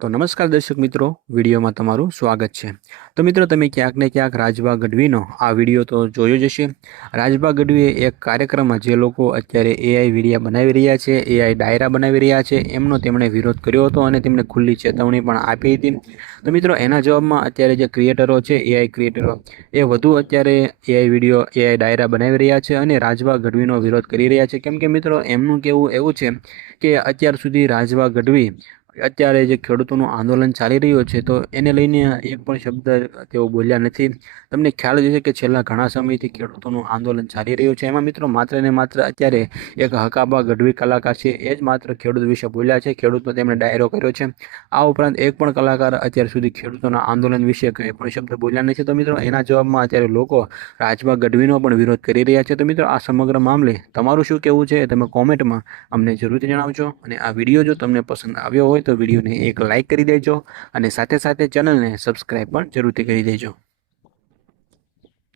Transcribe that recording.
તો નમસ્કાર દર્શક મિત્રો, વિડીયોમાં તમારું સ્વાગત છે। તો મિત્રો, તમે ક્યાંક ને ક્યાંક રાજભા ગઢવીનો આ વિડીયો તો જોયો જ હશે। રાજભા ગઢવીએ એક કાર્યક્રમમાં જે લોકો અત્યારે એઆઈ વિડીયા બનાવી રહ્યા છે, એઆઈ ડાયરા બનાવી રહ્યા છે, એમનો તેમણે વિરોધ કર્યો હતો અને તેમને ખુલ્લી ચેતવણી પણ આપી હતી। તો મિત્રો, એના જવાબમાં અત્યારે જે ક્રિએટરો છે, એઆઈ ક્રિએટરો, એ વધુ અત્યારે એઆઈ વિડીયો, એઆઈ ડાયરા બનાવી રહ્યા છે અને રાજભા ગઢવીનો વિરોધ કરી રહ્યા છે। કેમ કે મિત્રો, એમનું કહેવું એવું છે કે અત્યાર સુધી રાજભા ગઢવી અત્યારે જે ખેડૂતોનું આંદોલન ચાલી રહ્યું છે, તો એને લઈને એક પણ શબ્દ તેઓ બોલ્યા નથી। તમને ખ્યાલ જ હશે કે છેલ્લા ઘણા સમયથી ખેડૂતોનું આંદોલન ચાલી રહ્યું છે। એમાં મિત્રો માત્ર ને માત્ર અત્યારે એક હકાબા ગઢવી કલાકાર છે, એ જ માત્ર ખેડૂત વિશે બોલ્યા છે, ખેડૂતનો તેમણે ડાયરો કર્યો છે। આ ઉપરાંત એક પણ કલાકાર અત્યાર સુધી ખેડૂતોના આંદોલન વિશે કંઈ પણ શબ્દ બોલ્યા નથી। તો મિત્રો, એના જવાબમાં અત્યારે લોકો રાજભા ગઢવીનો પણ વિરોધ કરી રહ્યા છે। તો મિત્રો, આ સમગ્ર મામલે તમારું શું કહેવું છે, તમે કોમેન્ટમાં અમને જરૂરથી જણાવજો। અને આ વિડીયો જો તમને પસંદ આવ્યો હોય તો વિડીયોને એક લાઇક કરી દેજો અને સાથે સાથે ચેનલને સબસ્ક્રાઈબ પણ જરૂરથી કરી દેજો।